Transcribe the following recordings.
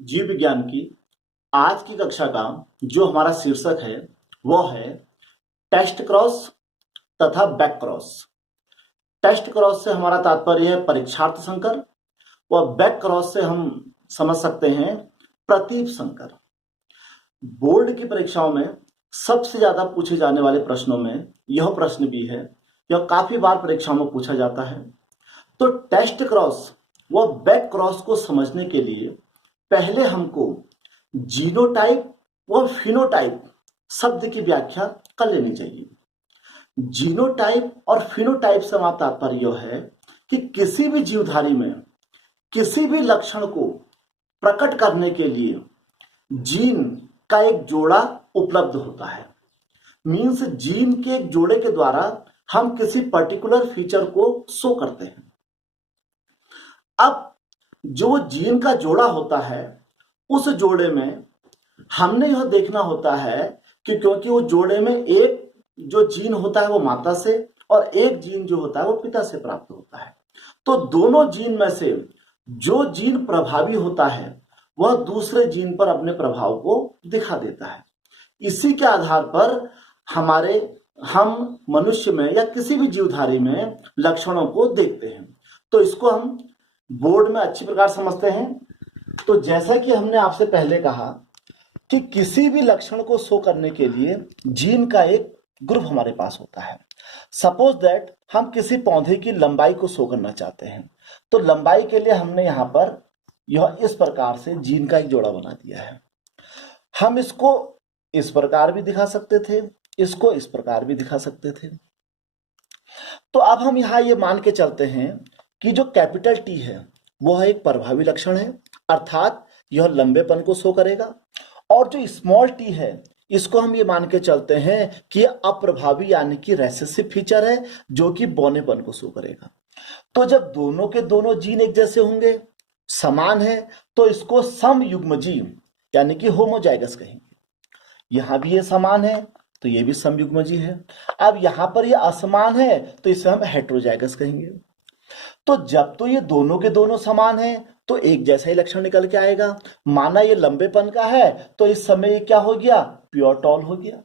जीव विज्ञान की आज की कक्षा का जो हमारा शीर्षक है वह है टेस्ट क्रॉस तथा बैक क्रॉस। टेस्ट क्रॉस से हमारा तात्पर्य है परीक्षार्थ संकर व बैक क्रॉस से हम समझ सकते हैं प्रतीप संकर। बोर्ड की परीक्षाओं में सबसे ज्यादा पूछे जाने वाले प्रश्नों में यह प्रश्न भी है। यह काफी बार परीक्षाओं में पूछा जाता है। तो टेस्ट क्रॉस व बैक क्रॉस को समझने के लिए पहले हमको जीनोटाइप व फिनोटाइप शब्द की व्याख्या कर लेनी चाहिए। जीनोटाइप और फिनोटाइप से हमारा तात्पर्य यह है कि किसी भी जीवधारी में किसी भी लक्षण को प्रकट करने के लिए जीन का एक जोड़ा उपलब्ध होता है। मीन्स जीन के एक जोड़े के द्वारा हम किसी पर्टिकुलर फीचर को शो करते हैं। अब जो जीन का जोड़ा होता है उस जोड़े में हमने यह देखना होता है कि क्योंकि वो जोड़े में एक जो जीन होता है वो माता से और एक जीन जो होता है वो पिता से प्राप्त होता है। तो दोनों जीन में से जो जीन प्रभावी होता है वह दूसरे जीन पर अपने प्रभाव को दिखा देता है। इसी के आधार पर हम मनुष्य में या किसी भी जीवधारी में लक्षणों को देखते हैं। तो इसको हम बोर्ड में अच्छी प्रकार समझते हैं। तो जैसा कि हमने आपसे पहले कहा कि किसी भी लक्षण को शो करने के लिए जीन का एक ग्रुप हमारे पास होता है। सपोज दैट हम किसी पौधे की लंबाई को शो करना चाहते हैं, तो लंबाई के लिए हमने यहाँ पर यह इस प्रकार से जीन का एक जोड़ा बना दिया है। हम इसको इस प्रकार भी दिखा सकते थे, इसको इस प्रकार भी दिखा सकते थे। तो अब हम यहाँ ये मान के चलते हैं कि जो कैपिटल टी है वह एक प्रभावी लक्षण है, अर्थात यह लंबेपन को शो करेगा। और जो स्मॉल टी है इसको हम ये मान के चलते हैं कि अप्रभावी यानी कि रेसेसिव फीचर है जो कि बौनेपन को शो करेगा। तो जब दोनों के दोनों जीन एक जैसे होंगे, समान है, तो इसको समयुग्मजीव यानी कि होमोजाइगस कहेंगे। यहां भी ये समान है तो ये भी समयुग्मजी है। अब यहां पर ये असमान है तो इसे हम हेट्रोजाइगस कहेंगे। तो जब तो ये दोनों के दोनों समान है तो एक जैसा ही लक्षण निकल के आएगा। माना ये लंबेपन का है तो इस समय ये क्या हो गया, प्योर टॉल हो गया।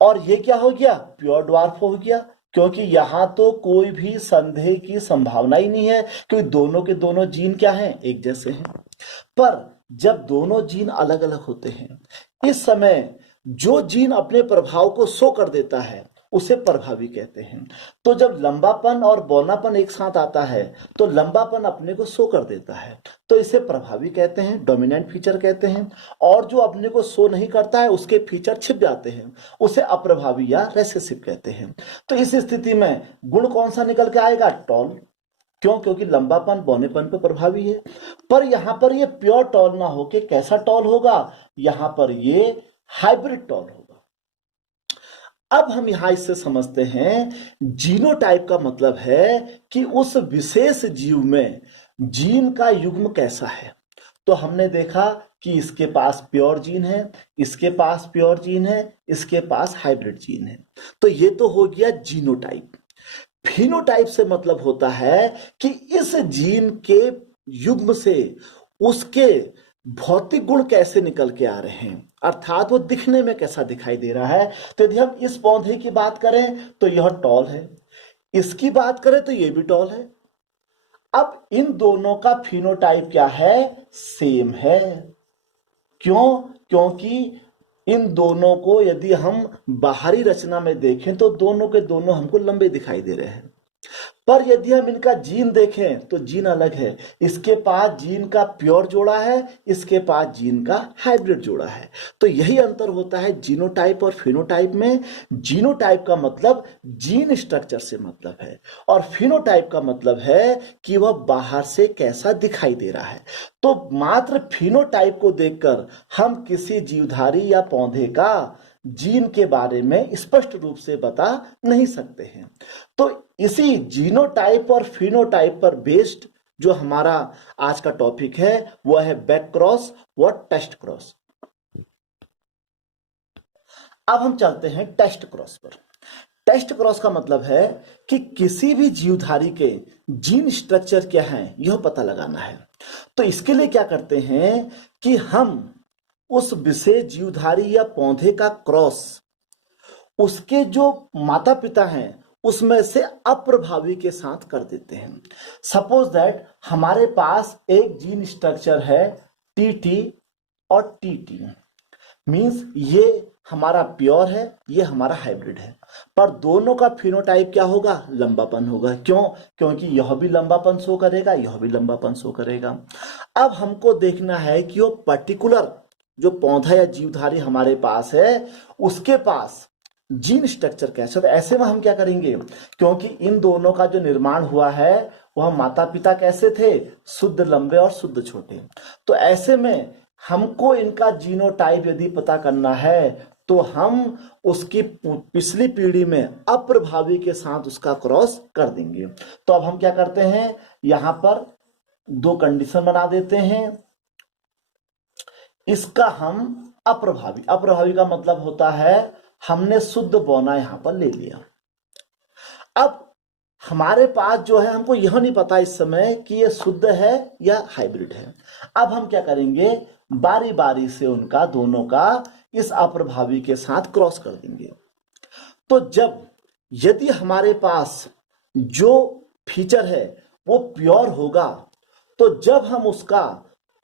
और ये क्या हो गया, प्योर ड्वार्फ हो गया। क्योंकि यहां तो कोई भी संदेह की संभावना ही नहीं है क्योंकि दोनों के दोनों जीन क्या हैं, एक जैसे हैं। पर जब दोनों जीन अलग अलग होते हैं, इस समय जो जीन अपने प्रभाव को शो कर देता है उसे प्रभावी कहते हैं। तो जब लंबापन और बौनापन एक साथ आता है तो लंबापन अपने को शो कर देता है तो इसे प्रभावी कहते हैं, डोमिनेंट फीचर कहते हैं। और जो अपने को शो नहीं करता है उसके फीचर छिप जाते हैं, उसे अप्रभावी या रेसेसिव कहते हैं। तो इस स्थिति में गुण कौन सा निकल के आएगा, टॉल। क्यों, क्योंकि लंबापन बौनेपन पर प्रभावी है। पर यहां पर ये प्योर टॉल ना होके कैसा टॉल होगा, यहां पर ये हाइब्रिड टॉल होगा। अब हम यहां इससे समझते हैं जीनोटाइप का मतलब है कि उस विशेष जीव में जीन का युग्म कैसा है। तो हमने देखा कि इसके पास प्योर जीन है, इसके पास प्योर जीन है, इसके पास हाइब्रिड जीन है। तो ये तो हो गया जीनोटाइप। फिनोटाइप से मतलब होता है कि इस जीन के युग्म से उसके भौतिक गुण कैसे निकल के आ रहे हैं, अर्थात वो दिखने में कैसा दिखाई दे रहा है। तो यदि हम इस पौधे की बात करें तो यह टॉल है, इसकी बात करें तो यह भी टॉल है। अब इन दोनों का फिनोटाइप क्या है, सेम है। क्यों, क्योंकि इन दोनों को यदि हम बाहरी रचना में देखें तो दोनों के दोनों हमको लंबे दिखाई दे रहे हैं। पर यदि हम इनका जीन देखें तो जीन अलग है। इसके पास जीन का प्योर जोड़ा है, इसके पास जीन का हाइब्रिड जोड़ा है। तो यही अंतर होता है जीनोटाइप और फिनोटाइप में। जीनोटाइप का मतलब जीन स्ट्रक्चर से मतलब है और फिनोटाइप का मतलब है कि वह बाहर से कैसा दिखाई दे रहा है। तो मात्र फिनोटाइप को देखकर हम किसी जीवधारी या पौधे का जीन के बारे में स्पष्ट रूप से बता नहीं सकते हैं। तो इसी जीनोटाइप और फिनोटाइप पर बेस्ड जो हमारा आज का टॉपिक है वह है बैक क्रॉस व टेस्ट क्रॉस। अब हम चलते हैं टेस्ट क्रॉस पर। टेस्ट क्रॉस का मतलब है कि किसी भी जीवधारी के जीन स्ट्रक्चर क्या है यह पता लगाना है। तो इसके लिए क्या करते हैं कि हम उस विशेष जीवधारी या पौधे का क्रॉस उसके जो माता पिता हैं उसमें से अप्रभावी के साथ कर देते हैं। सपोज दैट हमारे पास एक जीन स्ट्रक्चर है टीटी और टीटी, मींस ये हमारा प्योर है, ये हमारा हाइब्रिड है, पर दोनों का फिनोटाइप क्या होगा, लंबापन होगा। क्यों? क्योंकि यह भी लंबापन शो करेगा, यह भी लंबापन शो करेगा। अब हमको देखना है कि वो पर्टिकुलर जो पौधा या जीवधारी हमारे पास है उसके पास जीन स्ट्रक्चर कैसे। तो ऐसे में हम क्या करेंगे, क्योंकि इन दोनों का जो निर्माण हुआ है वह माता पिता कैसे थे, शुद्ध लंबे और शुद्ध छोटे। तो ऐसे में हमको इनका जीनोटाइप यदि पता करना है तो हम उसकी पिछली पीढ़ी में अप्रभावी के साथ उसका क्रॉस कर देंगे। तो अब हम क्या करते हैं, यहां पर दो कंडीशन बना देते हैं। इसका हम अप्रभावी, अप्रभावी का मतलब होता है हमने शुद्ध बौना यहां पर ले लिया। अब हमारे पास जो है हमको यह नहीं पता इस समय कि ये शुद्ध है या हाइब्रिड है। अब हम क्या करेंगे, बारी बारी से उनका दोनों का इस अप्रभावी के साथ क्रॉस कर देंगे। तो जब यदि हमारे पास जो फीचर है वो प्योर होगा तो जब हम उसका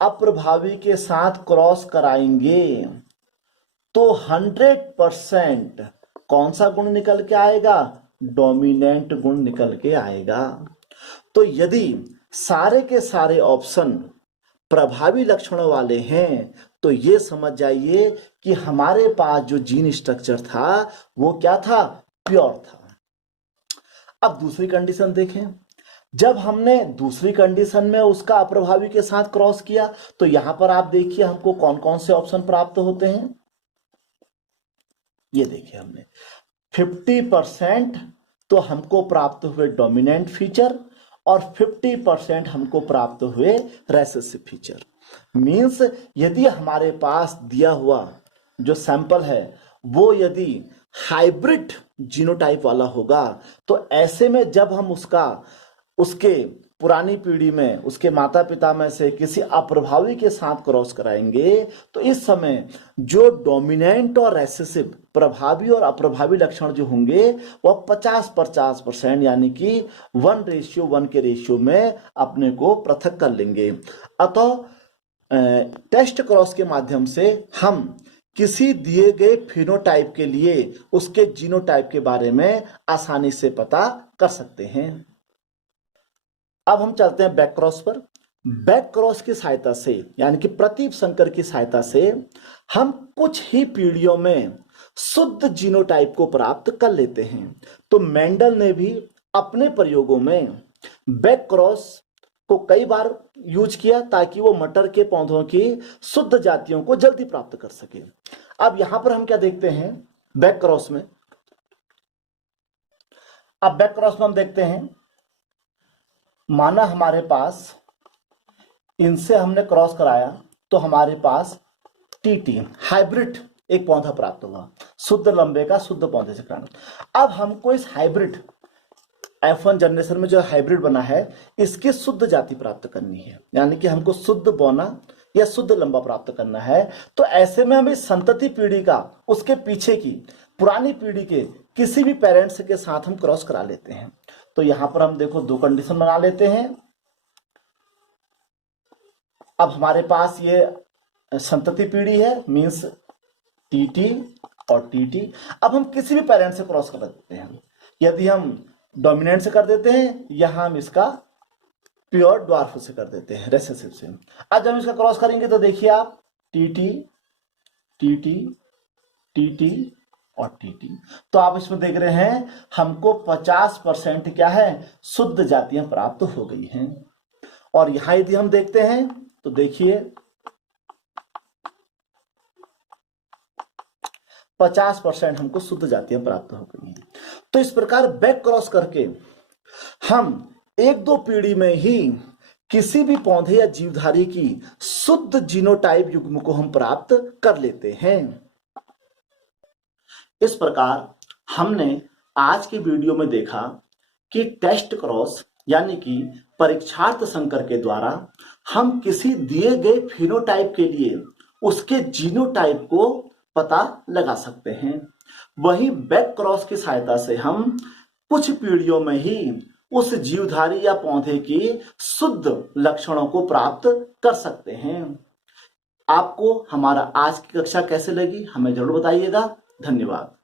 अप्रभावी के साथ क्रॉस कराएंगे तो 100% कौन सा गुण निकल के आएगा, डोमिनेंट गुण निकल के आएगा। तो यदि सारे के सारे ऑप्शन प्रभावी लक्षणों वाले हैं तो ये समझ जाइए कि हमारे पास जो जीन स्ट्रक्चर था वो क्या था, प्योर था। अब दूसरी कंडीशन देखें, जब हमने दूसरी कंडीशन में उसका अप्रभावी के साथ क्रॉस किया तो यहां पर आप देखिए हमको कौन कौन से ऑप्शन प्राप्त होते हैं। ये देखिए हमने 50% तो हमको प्राप्त हुए डोमिनेंट फीचर और 50% हमको प्राप्त हुए रेसेसिव फीचर। मींस यदि हमारे पास दिया हुआ जो सैंपल है वो यदि हाइब्रिड जीनोटाइप वाला होगा तो ऐसे में जब हम उसके पुरानी पीढ़ी में उसके माता पिता में से किसी अप्रभावी के साथ क्रॉस कराएंगे तो इस समय जो डोमिनेंट और रेसेसिव प्रभावी और अप्रभावी लक्षण जो होंगे वह 50-50% यानी कि 1:1 के रेशियो में अपने को पृथक कर लेंगे। अतः टेस्ट क्रॉस के माध्यम से हम किसी दिए गए फिनोटाइप के लिए उसके जीनोटाइप के बारे में आसानी से पता कर सकते हैं। अब हम चलते हैं बैक क्रॉस पर। बैक क्रॉस की सहायता से यानी कि प्रतीप संकर की सहायता से हम कुछ ही पीढ़ियों में शुद्ध जीनोटाइप को प्राप्त कर लेते हैं। तो मेंडल ने भी अपने प्रयोगों में बैक क्रॉस को कई बार यूज किया ताकि वो मटर के पौधों की शुद्ध जातियों को जल्दी प्राप्त कर सके। अब यहां पर हम क्या देखते हैं बैक क्रॉस में, अब बैक क्रॉस में हम देखते हैं माना हमारे पास इनसे हमने क्रॉस कराया तो हमारे पास टीटी हाइब्रिड एक पौधा प्राप्त हुआ, शुद्ध लंबे का शुद्ध पौधे से कारण। अब हमको इस हाइब्रिड F1 जनरेशन में जो हाइब्रिड बना है इसकी शुद्ध जाति प्राप्त करनी है, यानी कि हमको शुद्ध बौना या शुद्ध लंबा प्राप्त करना है। तो ऐसे में हम इस संतति पीढ़ी का उसके पीछे की पुरानी पीढ़ी के किसी भी पेरेंट्स के साथ हम क्रॉस करा लेते हैं। तो यहां पर हम देखो दो कंडीशन बना लेते हैं। अब हमारे पास ये संतति पीढ़ी है मींस टीटी और टीटी। अब हम किसी भी पेरेंट से क्रॉस कर देते हैं, यदि हम डोमिनेंट से कर देते हैं या हम इसका प्योर ड्वार्फ से कर देते हैं रेसेसिव से। आज जब हम इसका क्रॉस करेंगे तो देखिए आप टीटी टीटी टीटी और टीटी, तो आप इसमें देख रहे हैं हमको 50% क्या है शुद्ध जातियां प्राप्त हो गई हैं। और यहां यदि हम देखते हैं तो देखिए 50% हमको शुद्ध जातियां प्राप्त हो गई हैं। तो इस प्रकार बैक क्रॉस करके हम एक दो पीढ़ी में ही किसी भी पौधे या जीवधारी की शुद्ध जीनोटाइप युग्म को हम प्राप्त कर लेते हैं। इस प्रकार हमने आज की वीडियो में देखा कि टेस्ट क्रॉस यानी कि परीक्षार्थ संकर के द्वारा हम किसी दिए गए फिनोटाइप के लिए उसके जीनोटाइप को पता लगा सकते हैं। वहीं बैक क्रॉस की सहायता से हम कुछ पीढ़ियों में ही उस जीवधारी या पौधे की शुद्ध लक्षणों को प्राप्त कर सकते हैं। आपको हमारा आज की कक्षा कैसे लगी हमें जरूर बताइएगा। धन्यवाद।